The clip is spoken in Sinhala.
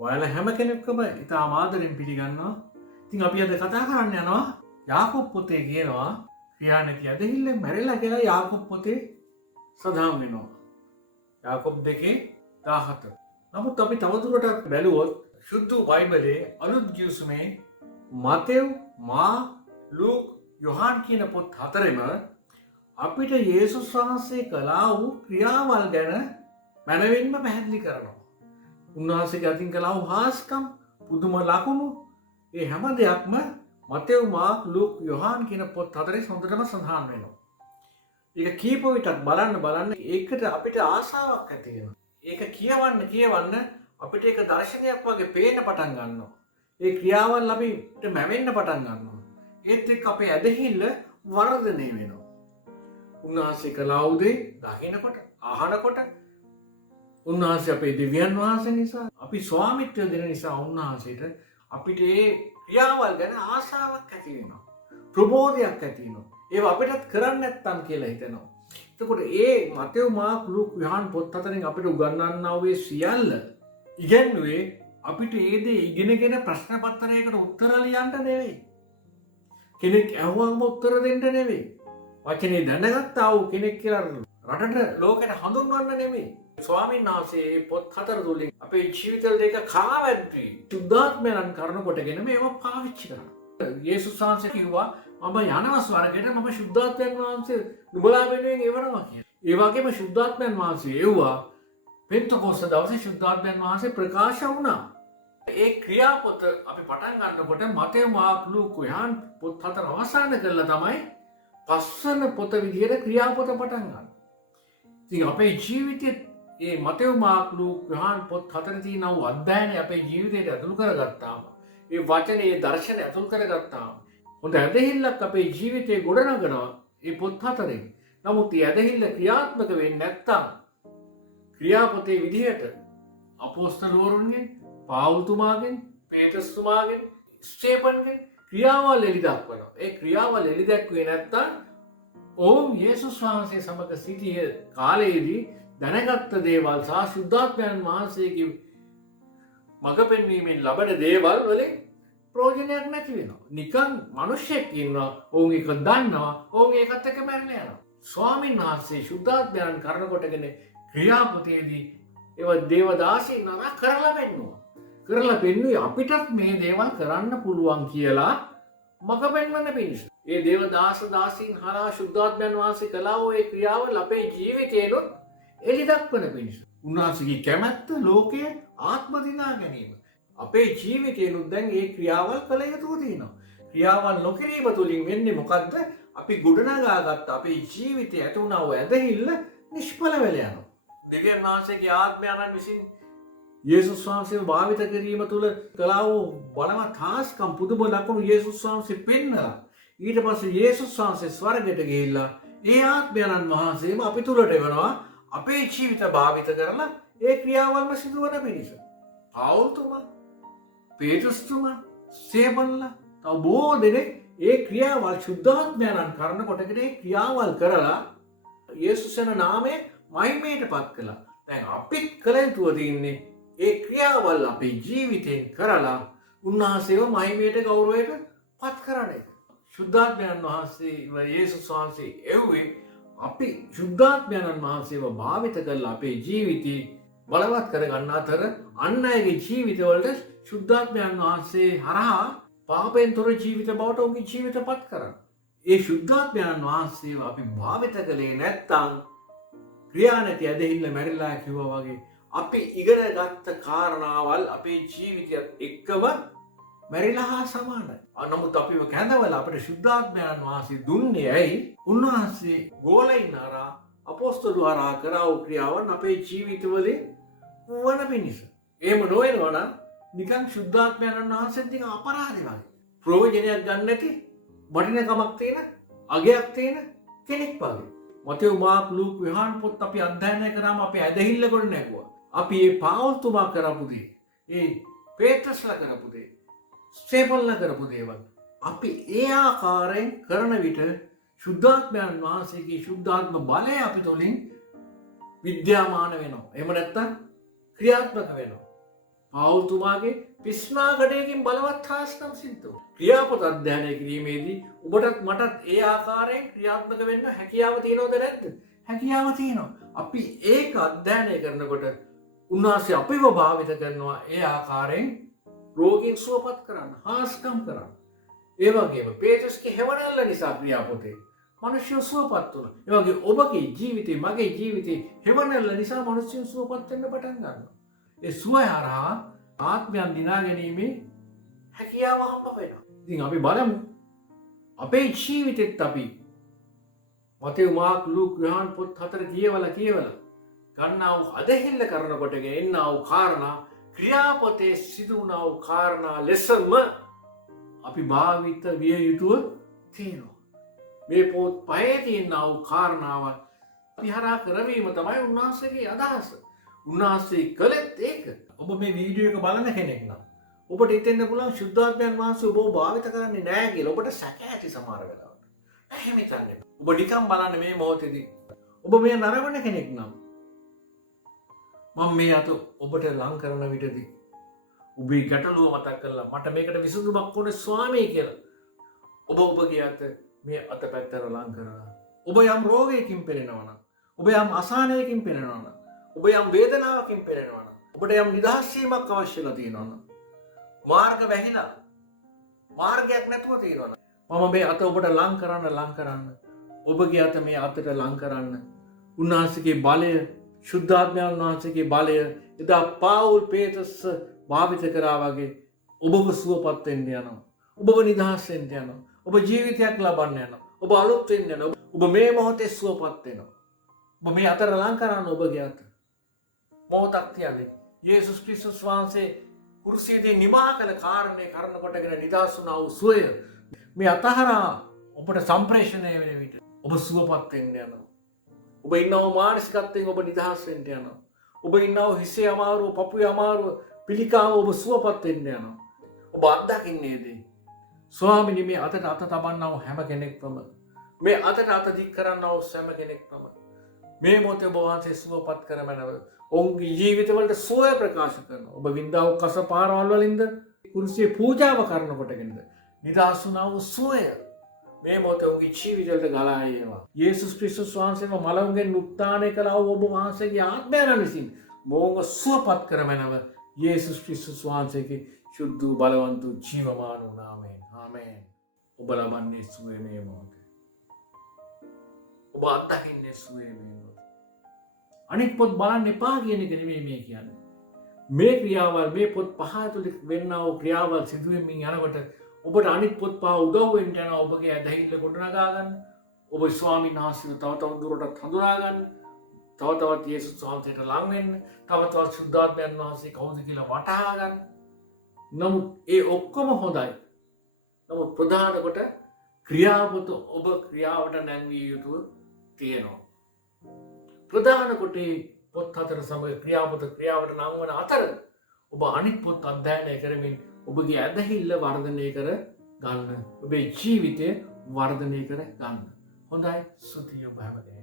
ඔයාලා හැම කෙනෙක්ම ඉතාම ආදරෙන් පිළිගන්නවා. ඉතින් අපි අද කතා කරන්න යනවා යාකෝබ් පොතේ කියනවා ක්‍රියා නැති ඇදහිල්ල මැරිලා කියලා යාකෝබ් පොතේ සඳහන් වෙනවා. යාකෝබ් 2:17. නමුත් අපි තවදුරටත් බැලුවොත් සුද්ධ බයිබලයේ අලුත් ගිවිසුමේ මතෙව්, මාර්ක්, ලූක්, යොහාන් කියන පොත් හතරෙම අපිට යේසුස් වහන්සේ කළා වූ ක්‍රියාවල් ගැන මනවින්ම පැහැදිලි කරනවා. උන්වහන්සේගේ අතින් කළා වූ හාස්කම්, පුදුම ලකුණු, ඒ හැම දෙයක්ම මතෙව්, මාර්ක්, ලූක්, යොහාන් කියන පොත් හතරේ හොඳටම සඳහන් වෙනවා. ඒක කීප විටක් බලන්න ඒකට අපිට ආසාවක් ඇති වෙනවා. ඒක කියවන්න අපිට ඒක දර්ශනයක් වගේ පේන්න පටන් ගන්නවා. ඒ ක්‍රියාවල් අපිට මැවෙන්න පටන් ගන්නවා. ඒත් එක්ක අපේ ඇදහිල්ල වර්ධනය වෙනවා. උන්වහන්සේ කළා වූ දේ දකිනකොට, අහනකොට උන්වහන්සේ අපේ දෙවියන් වහන්සේ නිසා, අපි ස්වාමිත්වය දෙන නිසා උන්වහන්සේට අපිට ඒ ක්‍රියාවල් ගැන ආසාවක් ඇති වෙනවා. ප්‍රබෝධයක් ඇති වෙනවා. ඒවා අපිටත් කරන්න නැත්තම් කියලා හිතෙනවා. එතකොට ඒ මතෙව්, මාර්ක්, ලූක්, යොහාන් පොත් හතරෙන් අපිට උගන්වන්නා වූ සියල්ල ඉගෙනුවේ අපිට ඒ දේ ඉගෙනගෙන ප්‍රශ්න පත්‍රයකට උත්තර ලියන්න නෙවෙයි. කෙනෙක් අහුවම උත්තර දෙන්න නෙවෙයි. වචනේ දැනගත්තා වූ කෙනෙක් කියලා රටට ලෝකෙට හඳුන්වන්න නෙවෙයි. ස්වාමීන් වහන්සේ මේ පොත් හතර තුලින් අපේ ජීවිතවල දෙක කාවැද්දී සුද්ධාත්මයන් කරන කොටගෙන මේවා පාවිච්චි කරනවා. යේසුස් වහන්සේ කිව්වා මම යනවා ස්වර්ගයට, මම සුද්ධාත්මයන් වහන්සේ නුඹලා වෙනුවෙන් එවනවා කියලා. ඒ වගේම සුද්ධාත්මයන් වහන්සේ එව්වා. පෙන්තකොස්ත දවසේ සුද්ධාත්මයන් වහන්සේ ප්‍රකාශ වුණා. ඒ ක්‍රියාපොත අපි පටන් ගන්නකොට මතෙව්, මාර්ක්, ලූක්, යොහාන් පොත් හතර අවසන් කරලා තමයි පස්වන පොත විදිහට ක්‍රියාපොත පටන් ගන්න. ඉතින් අපේ ජීවිතයේ මේ මතෙව්, මාර්ක්, ලූක්, යොහාන් පොත් හතරේ තියෙන අධ්‍යයනය අපේ ජීවිතයට ඇතුළු කරගත්තාම, මේ වචනේ, මේ දර්ශනය ඇතුළු කරගත්තාම හොඳ ඇදහිල්ලක් අපේ ජීවිතේ ගොඩනගනවා මේ පොත් හතරෙන්. නමුත් මේ ඇදහිල්ල ක්‍රියාත්මක වෙන්නේ නැත්තම් ක්‍රියාපොතේ විදිහට අපොස්තලවරුන්ගෙන්, පාවුල්තුමාගෙන්, පේතස්තුමාගෙන්, ස්ටේපන්ගෙන් ක්‍රියාවල් එලි දක්වනවා. ඒ ක්‍රියාවල් එලි දැක්වේ නැත්තම් ඔවුන් යේසුස් වහන්සේ සමග සිටිය කාලයේදී දැනගත්ත දේවල් සහ සුද්ධාත්මයන් වහන්සේගේ මඟ පෙන්වීමෙන් ලබන දේවල් වලින් ප්‍රයෝජනයක් නැති වෙනවා. නිකන් මිනිස්සෙක් ඉන්නවා, ඔවුන් ඒක දන්නවා, ඔවුන් ඒකත් එක්ක මැරෙලා යනවා. ස්වාමීන් වහන්සේ සුද්ධාත්මයන් කරන කොටගෙන ක්‍රියාපතේදී ඒව දේවදාසීන් නරක කරලා පෙන්නුවා. කරලා පෙන්නුවේ අපිටත් මේ දේවල් කරන්න පුළුවන් කියලා මඟ පෙන්වන්න පිණිස. ඒ දේවදාසීන් හරහා සුද්ධාත්මයන් වහන්සේ කළා වූ ඒ ක්‍රියාවල් අපේ ජීවිතේනොත් එලි දක්වන පිණිස. උන්වහන්සේගේ කැමැත්ත ලෝකයේ ආත්ම දිනා ගැනීම. අපේ ජීවිතේනොත් දැන් ඒ ක්‍රියාවල් කළ යුතු තියෙනවා. ක්‍රියාවල් නොකිරීම තුළින් වෙන්නේ මොකද්ද? අපි ගොඩනගාගත්ත අපේ ජීවිතයේ ඇති වුණා වූ ඇදහිල්ල නිෂ්ඵල වෙලා යනවා. දෙවියන් වහන්සේගේ ආත්මයන්න් විසින් යේසුස් වහන්සේව භාවිත කිරීම තුළ කළා වූ බලවත් හාස්කම්, පුදුම ලකුණු යේසුස් වහන්සේ පෙන්වලා ඊට පස්සේ යේසුස් වහන්සේ ස්වර්ගයට ගිහිල්ලා ඒ ආත්මයන්න් වහන්සේම අපි තුළට එවනවා අපේ ජීවිත භාවිත කරලා ඒ ක්‍රියාවල්ම සිදුවන පිණිස. පාවුල්තුමා, පේතෘස්තුමා, ස්තේපන්ලා තව බොහෝ දෙනෙක් ඒ ක්‍රියාවල් සුද්ධාත්මයන්න් කරන කොටකට ඒ ක්‍රියාවල් කරලා යේසුස් යන නාමය මහිමයට පත් කළා. දැන් අපිත් කළ යුතුව තියෙන්නේ ඒ ක්‍රියාවල් අපේ ජීවිතයෙන් කරලා උන්වහන්සේව මහිමයට, ගෞරවයට පත් කරන එක. සුද්ධාත්මයන් වහන්සේ යේසුස් වහන්සේ එව්වේ අපි සුද්ධාත්මයන් වහන්සේව භාවිත කරලා අපේ ජීවිතේ බලවත් කරගන්න අතර අන් අයගේ ජීවිතවලට සුද්ධාත්මයන් වහන්සේ හරහා පාපයෙන් තොර ජීවිත බවට ඔවුන්ගේ ජීවිත පත් කරන්න. ඒ සුද්ධාත්මයන් වහන්සේව අපි භාවිත කළේ නැත්තම් ක්‍රියා නැති ඇදහිල්ල මැරිලා කිව්වා වගේ අපි ඉගෙන ගත්ත කාරණාවල් අපේ ජීවිතයත් එක්කම මැරිලා හා සමානයි. නමුත් අපිව කැඳවලා අපිට සුද්ධාත්මයන් වහන්සේ දුන්නේ ඇයි? උන්වහන්සේ ගෝලයින් හරහා, අපොස්තලයන් හරහා කරා වූ ක්‍රියාවන් අපේ ජීවිතවලින් වන පිණිස. එහෙම නොවෙනවා නම් නිකන් සුද්ධාත්මයන් වහන්සේ දින අපරාධي වගේ. ප්‍රයෝජනයක් ගන්න නැති, වටිනකමක් තියෙන, අගයක් තියෙන කෙනෙක් වගේ. මතෙව්, මාර්ක්, ලූක්, යොහාන් පොත් අපි අධ්‍යයනය කරාම අපි ඇදහිල්ල කොට නැගුවා. අපි මේ පාවුල්තුමා කරපු දේ, ඒ පේත්‍රස්ලා කරපු දේ, ස්තේපන්ලා කරපු දේවල් අපි ඒ ආකාරයෙන් කරන විට සුද්ධාත්මයන් වහන්සේගේ සුද්ධාත්ම බලය අපි තුළින් විද්‍යාමාන වෙනවා. එහෙම නැත්නම් ක්‍රියාත්මක වෙනවා. පවුල්තුමාගේ පිස්නාගඩයකින් බලවත් හාස්කම් සිද්ධ වුණා. ක්‍රියාපොත අධ්‍යයනය කිරීමේදී ඔබටත් මටත් ඒ ආකාරයෙන් ක්‍රියාත්මක වෙන්න හැකියාව තියෙනවද නැද්ද? හැකියාව තියෙනවා. අපි ඒක අධ්‍යයනය කරනකොට උන්වහන්සේ අපිව භාවිත කරනවා ඒ ආකාරයෙන් රෝගීන් සුවපත් කරන්න, හාස්කම් කරන්න. ඒ වගේම පේතෘස්ගේ හෙවණැල්ල නිසා ක්‍රියාපොතේ මිනිස්සු සුවපත් වුණා. ඒ වගේ ඔබගේ ජීවිතේ, මගේ ජීවිතේ හෙවණැල්ල නිසා මිනිස්සු සුවපත් වෙන්න පටන් ගන්නවා. ඒ සුවය හරහා ආත්මයන් දිනා ගැනීමේ හැකියාව හම්බ වෙනවා. ඉතින් අපි බලමු අපේ ජීවිතෙත් අපි මතෙව් මාර්ක් ලූක් යෝහන් පොත් 4 කියවලා ගන්නා වූ අදහිල්ල කරනකොටගෙන එන්නා වූ කාරණා ක්‍රියාපොතේ සිදු වුණා වූ කාරණා ලෙසම අපි භාවිත විය යුතුව තියෙනවා. මේ පොත් පහේ තියෙනා වූ කාරණාවන් විහරා කරවීම තමයි උන්වහන්සේගේ අදහස. උන්වහන්සේ කළෙත් ඒක. ඔබ මේ වීඩියෝ එක බලන කෙනෙක් නම් ඔබට හිතෙන්න පුළුවන් ශුද්ධාත්මයන් වහන්සේ ඔබව භාවිත කරන්නේ නැහැ කියලා. ඔබට සැක ඇති සමහර වෙලාවට. එහෙම හිතන්නේ. ඔබ නිකන් බලන්න මේ මොහොතේදී. ඔබ මේ නරවන කෙනෙක් නම් මම මේ අත ඔබට ලං කරන විටදී ඔබේ ගැටලුව මතක් කරලා මට මේකට විසඳුමක් ඕනේ ස්වාමී කියලා. ඔබගේ අත මේ අත පැත්තට ලං කරලා. ඔබ යම් රෝගයකින් පෙළෙනවා නම්, ඔබ යම් අසහනයකින් පෙළෙනවා නම්, ඔබ යම් වේදනාවකින් පෙළෙනවා නම්, ඔබට යම් නිදහස් වීමක් අවශ්‍යලා තියෙනවා නම්, මාර්ග වැහිලා මාර්ගයක් නැතුව තියෙනවා නම් මම මේ අත ඔබට ලං කරන්න. ඔබගේ අත මේ අතට ලං කරන්න. උන්වහන්සේගේ බලය, ශුද්ධාත්මයන් වහන්සේගේ බලය එදා පාවුල් පේතස් භාවිත කරා වගේ ඔබව සුවපත් වෙන්න යනවා. ඔබව නිදහස් වෙන්න යනවා. ඔබ ජීවිතයක් ලබන්න යනවා. ඔබ අලුත් වෙන්න යනවා. ඔබ මේ මොහොතේ සුවපත් වෙනවා. ඔබ මේ අතට ලං කරන්න ඔබගේ අත. මොහොතක් තියන්නේ. යේසුස් ක්‍රිස්තුස් වහන්සේ කුරුසියේදී නිමා කළ කාරණේ කරනකොටගෙන නිදහස් වුණා වූ සුවය මේ අතහරා ඔබට සම්ප්‍රේෂණය වෙන විට ඔබ සුවපත් වෙන්න යනවා. ඔබ ඉන්නව මානසිකත්වයෙන් ඔබ නිදහස් වෙන්න යනවා. ඔබ ඉන්නව හිසේ අමාරුව, පපුවේ අමාරුව, පිළිකාව ඔබ සුවපත් වෙන්න යනවා. ඔබ අත්දකින්නේද? ස්වාමිනී මේ අතට අත තබන්නව හැම කෙනෙක්වම, මේ අතට අත දික් කරන්නව හැම කෙනෙක්වම මේ මොහොතේ ඔබ වහන්සේ සුවපත් කරමනව. ඔවුන්ගේ ජීවිතවලට සුවය ප්‍රකාශ කරනවා. ඔබ වින්දා වූ කස පාරවල් වලින්ද කුරුසියේ පූජාව කරනකොටගෙනද නිදහස් වුණා වූ සුවය මේ මොහොතේ ඔබගේ ජීවිතවලට ගලා එනවා. යේසුස් ක්‍රිස්තුස් වහන්සේම මලවුන්ගෙන් උත්ථානය කළා වූ ඔබ වහන්සේගේ ආත්මයන් විසින් මොවුන්ව සුවපත් කරමනව. යේසුස් ක්‍රිස්තුස් වහන්සේගේ ශුද්ධ වූ බලවන්ත වූ ජීවමාන වූ නාමයෙන්. ආමේන්. ඔබ ලබන්නේ සුවය මේ මොහොතේ. ඔබ අත්දකින්නේ සුවය මේ මොහොතේ. අනිත් පොත් බලන්න එපා කියන එක නෙමෙයි මේ කියන්නේ. මේ ක්‍රියාවල්, මේ පොත් පහ ඇතුළේ වෙන්නා වූ ක්‍රියාවල් සිදු වෙමින් යනකොට ඔබට අනිත් පොත් පහ උදව් වෙන්න යනවා. ඔබගේ ඇදහිල්ල ගොඩනගා ගන්න. ඔබ ස්වාමීන් වහන්සේව තව තවත් දුරටත් හඳුනා ගන්න. තව තවත් යේසුස් වහන්සේට ලං වෙන්න. තව තවත් ශුද්ධාත්මයන් වහන්සේ කවුද කියලා වටහා ගන්න. නමුත් ඒ ඔක්කොම හොඳයි. නමුත් ප්‍රධාන කොට ක්‍රියාපොත ඔබ ක්‍රියාවට නැංවිය යුතුව තියෙනවා. ප්‍රධාන කොටේ පොත් 4 සමග ක්‍රියාපොත ක්‍රියාවට නම් වන අතර ඔබ අනිත් පොත් අධ්‍යයනය කරමින් ඔබගේ ඇදහිල්ල වර්ධනය කර ගන්න. ඔබේ ජීවිතය වර්ධනය කර ගන්න. හොඳයි. ස්තුතියි ඔබ හැමදේම.